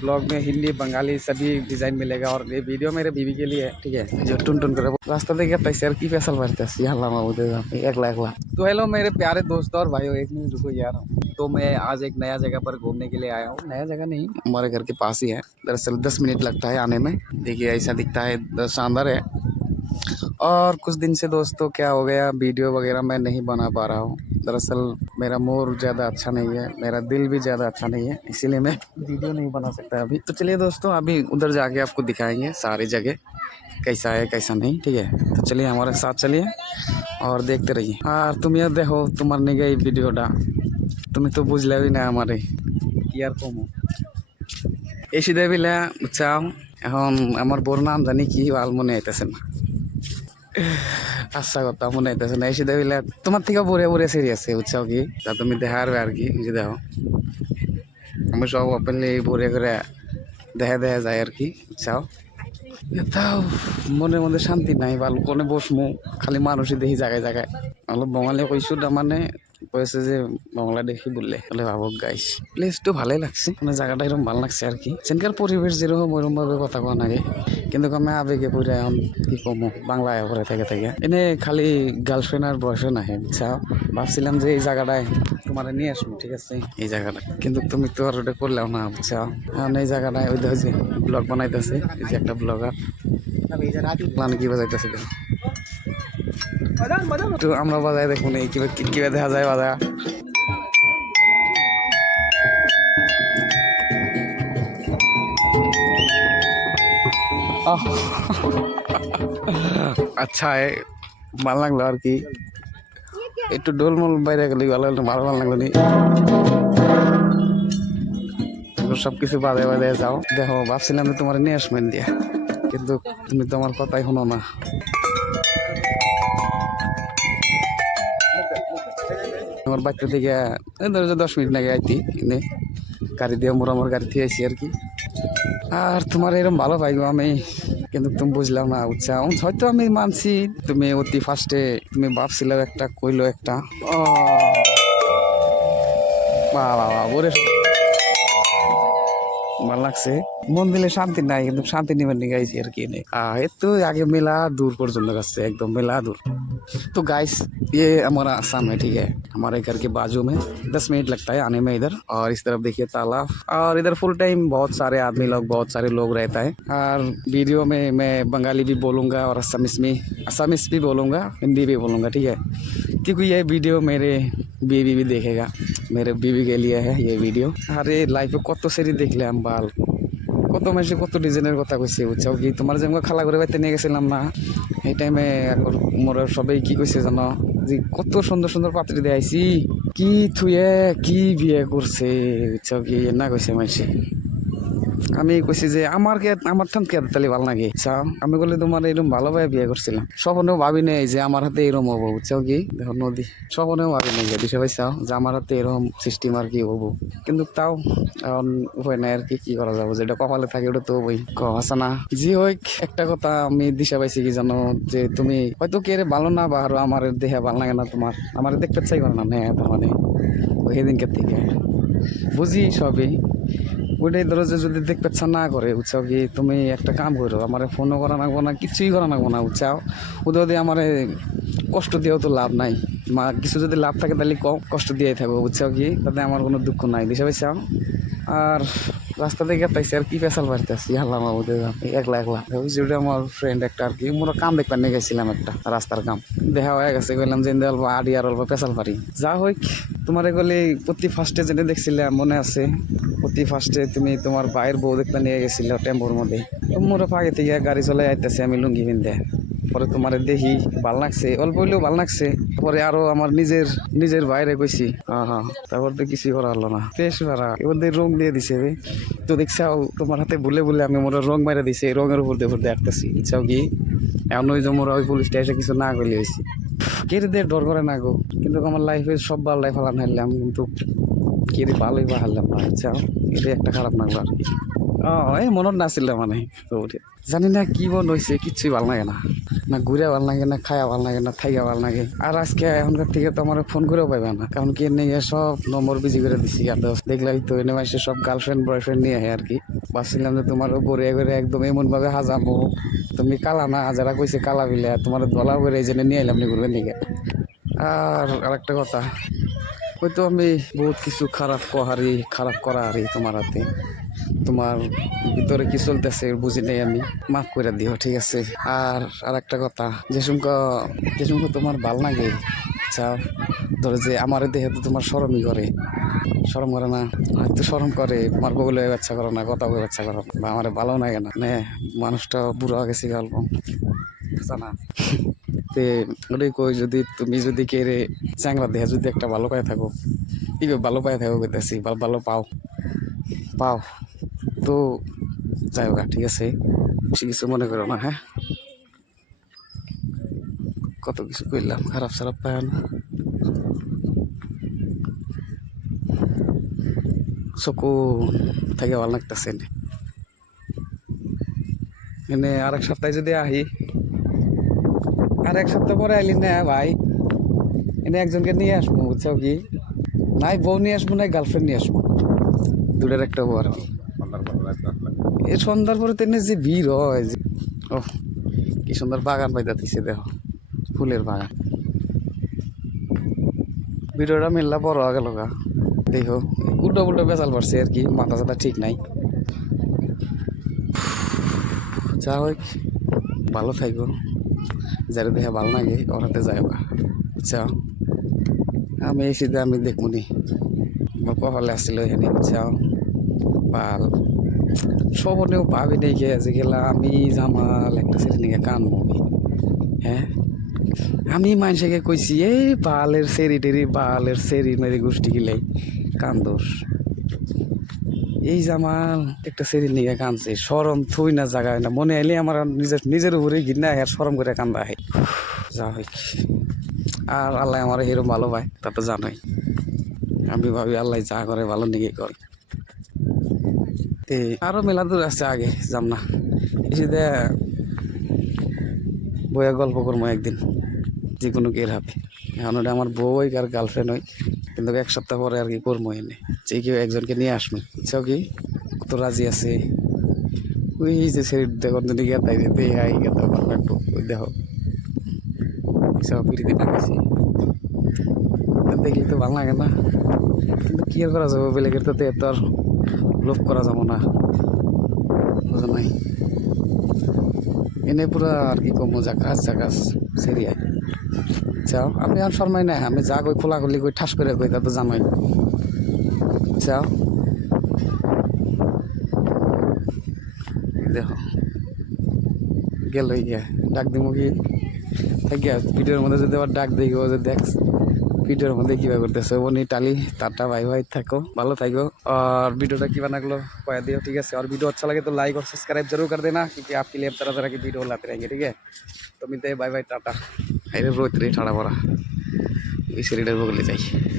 Blog में हिंदी बंगाली सभी design मिलेगा। और ये वीडियो मेरे बीवी के लिए है, ठीक है। जो टुन टुन करे रास्ता देखिए पैसे की पैसा भरते हैं। तो हेलो मेरे प्यारे दोस्तों और भाइयों, एक मिनट रुको यार। तो मैं आज एक नया जगह पर घूमने के लिए आया हूँ। नया जगह नहीं, हमारे घर के पास ही है। दरअसल 10 मिनट लगता है आने में। देखिए ऐसा दिखता है, शानदार है। और कुछ दिन से दोस्तों क्या हो गया, वीडियो वगैरह मैं नहीं बना पा रहा हूँ। दरअसल मेरा मूड ज़्यादा अच्छा नहीं है, मेरा दिल भी ज़्यादा अच्छा नहीं है, इसीलिए मैं वीडियो नहीं बना सकता अभी। तो चलिए दोस्तों, अभी उधर जाके आपको दिखाएंगे सारी जगह कैसा है कैसा नहीं, ठीक है। तो चलिए हमारे साथ चलिए और देखते रहिए। और तुम ये देखो, तुम्हार नहीं गई वीडियोटा তুমি তো বুঝলেই না আমারে কি আর কমো। এসে দেবিলে চাও এখন আমার বোর নাম জানি কি ভাল মনে হইতেছে না। আচ্ছা কথা মনে হইতেছে না। এসে দেবিলে তোমার থেকে বড়ে বড়ে সিরি আছে বুঝছাও কি, তা তুমি দেখা পারবে আর কি। যে দেখো আমি সব ওপেনলি ভরে করে দেখা দেখা যায় আর কি, বুঝছাও। তাও মনের মধ্যে শান্তি নাই, ভালো কোনে বসমু, খালি মানুষই দেখি জায়গায় জায়গায়। অলপ বঙালী কইছো মানে কয়েছে যে বাংলা দেখি বললে বলে ভাবক গাইস। প্লেসটো ভালোই লাগছে, মানে জায়গাটা এরকম ভালো লাগছে আর কি। সেখানকার পরিবেশ যেরকম ওইরকম ভাবে কথা কওয়া নাগে, কিন্তু আমি আবেগে পড়ে এখন কি কমো বাংলায় পরে থেকে থেকে এনে খালি গার্লফ্রেন্ড আর বয়ফ্রেন্ড আহে, বুঝছা। ভাবছিলাম যে এই জায়গাটায় তোমার নিয়ে আসবো, ঠিক আছে, এই জায়গাটা। কিন্তু তুমি তো আর ওটা করলেও না, বুঝছা। এখন এই জায়গাটায় ওই দেখো যে ব্লগ বানাইতেছে, এই যে একটা ব্লগার কি বাজাইতেছে একটু আমরা বাজায় দেখুন এই কিভাবে দেখা যায় বাজা। আচ্ছা ভালো লাগলো আর কি। একটু ডোলমোল বাইরে গেলে ভালো ভালো লাগলো নি। সবকিছু বাজে বাজে যাও। দেখো ভাবছিলাম তোমার নিয়ে আসবেন দিয়া, কিন্তু তুমি তো আমার কথাই শোনো না। আমার বাচ্চা থেকে ধরো 10 মিনিট লাগে আইতি, গাড়ি দিয়ে আমার গাড়ি থেকে আইসি আর কি। আর তোমার এরকম ভালো পাইবো আমি, কিন্তু তুমি বুঝলাম না, বুঝছা। হয়তো আমি মানছি তুমি অতি ফার্স্টে তুমি ভাবছিল একটা কইলো একটা বাবা ওরে ভালো লাগছে। মন দিলে শান্তি নাই, কিন্তু শান্তি নিবার নিয়ে গাইছি আর কি। একটু आगे मेला दूर পর্যন্ত গেছে, একদম मेला दूर। तो गाइस ये हमारा आसाम है, ठीक है। हमारे घर के बाजू में 10 मिनट लगता है आने में इधर। और इस तरफ देखिए तालाब, और इधर फुल टाइम बहुत सारे आदमी लोग, बहुत सारे लोग रहता है। और वीडियो में मैं बंगाली भी बोलूँगा और असमिस भी बोलूँगा, हिंदी भी बोलूँगा, ठीक है। क्योंकि ये वीडियो मेरे बीवी भी देखेगा, मेरे बीवी के लिए है ये वीडियो। अरे लाइफে কত সেরি দেখলাম বাল, কত মানুষ কত ডিজাইনের কথা কইছে, বুঝছো কি। তোমার যেমন খালা করে বাইতে নিয়ে গেছিলাম না, এই টাইমে এখন মোর সবাই কি কইছে জানো, যে কত সুন্দর সুন্দর পাত্রী দেখাইছি, কি থুয়ে কি বিয়ে করছে, বুঝছো কি না কইছে মাইছে। আমি কইছি যে আমার ঠান কে তালি ভালো লাগে, আচ্ছা। আমি বলি তোমার এরকম ভালোভাবে বিয়ে করছিলাম, স্বপ্নেও ভাবি নেই যে আমার হাতে এরকম হবো, বুঝছো কি। দেখো নদী, স্বপ্নেও ভাবি নেই যে দিশে পাইছাও যে আমার হাতে এরকম সিস্টেম আর কি হবো। কিন্তু তাও এখন উপায় নাই আর কি করা যাবো, যেটা কপালে থাকে ওটা তো ওই আছে না। জি হোক, একটা কথা আমি দিশা পাইছি কি জানো, যে তুমি হয়তো কে ভালো না বা আরো আমার দেহে ভালো লাগে না, তোমার আমার দেখতে চাই করে না, হ্যাঁ তার মানে ওই সেদিনকার থেকে বুঝি সবই। ওইটাই ধরো যে যদি দেখতে ইচ্ছা না করে, বুঝছাও কি, তুমি একটা কাম করো, আমার ফোনও করা লাগবো না, কিছুই করা লাগবো না, বুঝছাও। ওদের যদি আমার কষ্ট দিয়েও তো লাভ নাই, কিছু যদি লাভ থাকে তাহলে কম কষ্ট দিয়ে থাকবো, বুঝছাও কি, তাতে আমার কোনো দুঃখ নাই, বুঝতে পারছাও। আর রাস্তা থেকে পাইছি আর কি পেশাল পারতেছি, আল্লাহ মাহবুদের একলা ওটা আমার ফ্রেন্ড একটা আর কি, মোরা কাম দেখবার নিয়ে গেছিলাম একটা রাস্তার কাম, দেখা হয়ে গেছে, কইলাম যে অল্প আড়ি আর অল্প পেশাল পারি। যা হোক, তোমার এগুলি প্রতি ফার্স্টে জেনে দেখছিলাম মনে আছে, প্রতি ফার্স্টে তুমি তোমার ভাইয়ের বউ দেখতে নিয়ে গেছিল টেম্পোর মধ্যে। মোরা পাগে থেকে গাড়ি চলে আইতেছে, আমি লুঙ্গি পিনতে, পরে তোমার দেখি ভাল লাগছে, অল্প হইলেও ভাল লাগছে। পরে আরো আমার নিজের বাইরে কইছি, হ্যাঁ তারপর তো কিছুই করা হলো না। এবার রং দিয়ে দিছে, তো দেখছাও তোমার হাতে ভুলে আমি মোর রং মারা দিছে, রঙের উপর দিয়ে আসতেছি, ইচ্ছাও কি। এমন ওই যে মোরা ওই পুলিশটা এসে কিছু না করলে হয়েছি, কেটে দিয়ে ডর করে না গো। কিন্তু আমার লাইফে সব বার লাইফ হারান হারলাম, কিন্তু কেটে ভালোই বা হারলাম না, ইচ্ছাও। এটাই একটা খারাপ লাগলো আর কি। এই মনত নাছিলে মানে তো জানি না কি মন হয়েছে কিচ্ছুই ভাল লাগে না, না ঘুরে ভাল লাগে না, খায়া ভাল লাগে না, থাইকা ভাল লাগে। আর আজকে এখনকার থেকে তো আমার ফোন করেও পাইবে না, কারণ কি নিয়ে সব নম্বর বিজি করে দিছি। আর দেখলাই তো এনে মাসে সব গার্লফ্রেন্ড বয়ফ্রেন্ড নিয়ে আর কি ভাবছিলাম যে তোমার উপরে করে একদম এমন ভাবে হাজামো তুমি কালা না, যারা কইছে কালা বিলে তোমার ধলা করে এই জন্য নিয়ে এলাম নি ঘুরবেন দিকে। আর আরেকটা কথা, হয়তো আমি বহুত কিছু খারাপ কহারি খারাপ করা হারি তোমার হাতে, তোমার ভিতরে কি চলতেছে বুঝি নেই আমি, মাফ করে দিও ঠিক আছে। আর আরেকটা কথা, যে সময় তোমার ভাল লাগে চাও, ধরো যে আমার দেহে তো তোমার শরমই করে, শরম করে না, হয়তো শরম করে, তোমার বলে বাচ্চা করো না, কথা বলে বাচ্চা করো বা আমার ভালো লাগে না, মানুষটা বুড়ো হয়ে গেছে গল্প জানা। তে ওটাই কই, তুমি যদি কে রে চ্যাংরা দেহে যদি একটা ভালো পায়ে থাকো, কি ভালো পায়ে থাকো কইতেছি, ভালো পাও তো যাই হোক ঠিক আছে, বেশি কিছু মনে করো না। হ্যাঁ, কত কিছু করলাম, খারাপ সারাপ পায় না, চকু থেকে ভালো লাগতেছে এনে। আরেক সপ্তাহে যদি আহি, আর এক সপ্তাহ পরে আইলি না ভাই, এনে একজনকে নিয়ে আসবো বুঝছো কি, নাই বউ নিয়ে আসবো নাই গার্লফ্রেন্ড নিয়ে আসবো, দুটার একটা হবো আর কি। এই সন্ধ্যার পরে তেনে যে ভিড় হয়, ও কি সুন্দর বাগান পাইতেছে দেখো, ফুলের বাগান। ভিডিওটা মেললা বড় হয়ে গেল গা, দেখো উল্টো বেচাল পড়ছে আর কি, মাথা সাথা ঠিক নাই। যা হোক ভালো থাকবো, যারা দেখে ভালো লাগে ওরাতে যাই গা বুঝছো। আমি এই সিধে আমি দেখবো নি কহলে আসছিল এখানে বুঝছো, ভাল সবনেও ভাবি দেখে যে গেলা আমি জামাল একটা ছেলে নিয়ে কানবো। হ্যাঁ, আমি মানুষকে কইছি এই বালের সেরি মেরি গোষ্ঠী গিলাই কান্দোস, এই জামাল একটা সেরি নিয়ে কানছে, সরম থুই না জায়গায় না, মনে আইলে আমার নিজের উপরে ঘিনা আর সরম করে কান্দা হয়। যা হোক, আর আল্লাহ আমার এরকম ভালো পায় তা তো জানোই, আমি ভাবি আল্লাহ যা করে ভালো নিকে করে। আরো মেলা দূর আছে, আগে যাম না, এসে বইয়া গল্প করবো একদিন, যে কোনো কের হবে। এখন ওটা আমার বউ হয় আর গার্লফ্রেন্ড হয়, কিন্তু এক সপ্তাহ পরে আর কি করবো এনে, যে কেউ একজনকে নিয়ে আসবো বুঝছো কি, কত রাজি আছে। ওই যে সে দেখুন যদি গেতাই যে দেহাই গেতা একটু দেখো সব পিড়িতে টাকাছি, দেখলে তো ভালো লাগে না, কিন্তু কি আর করা যাবো, বেলেগের তো এত আর লোভ করা যাবো না, বুঝো নাই। এনে পুরা আর কি কমো জাকাস সেরিয়ায় চাও, আমি আর শর্মাই না, আমি যা কই খোলাখুলি কই ঠাস করে কই তা তো জানোই চাও। দেখো গেল গিয়া ডাক দিব কি থাকিয়া, ভিডিওর মধ্যে যদি আবার ডাক দেখবো যে দেখ ভিডিওর মধ্যে কিভাবে করতেছে বনি টালি। টাটা ভাই থাকো, ভালো থাকো। और वीडियो की बना लो कह दियो ठीक है। और वीडियो अच्छा लगे तो लाइक और सब्सक्राइब जरूर कर देना, क्योंकि आपके लिए तरह की वीडियो लाते रहेंगे ठीक है। तो मिलते हैं, बाय बाय टाटा। रोहित रे ठाड़ा पड़ा इस रीडर को ले जाइए।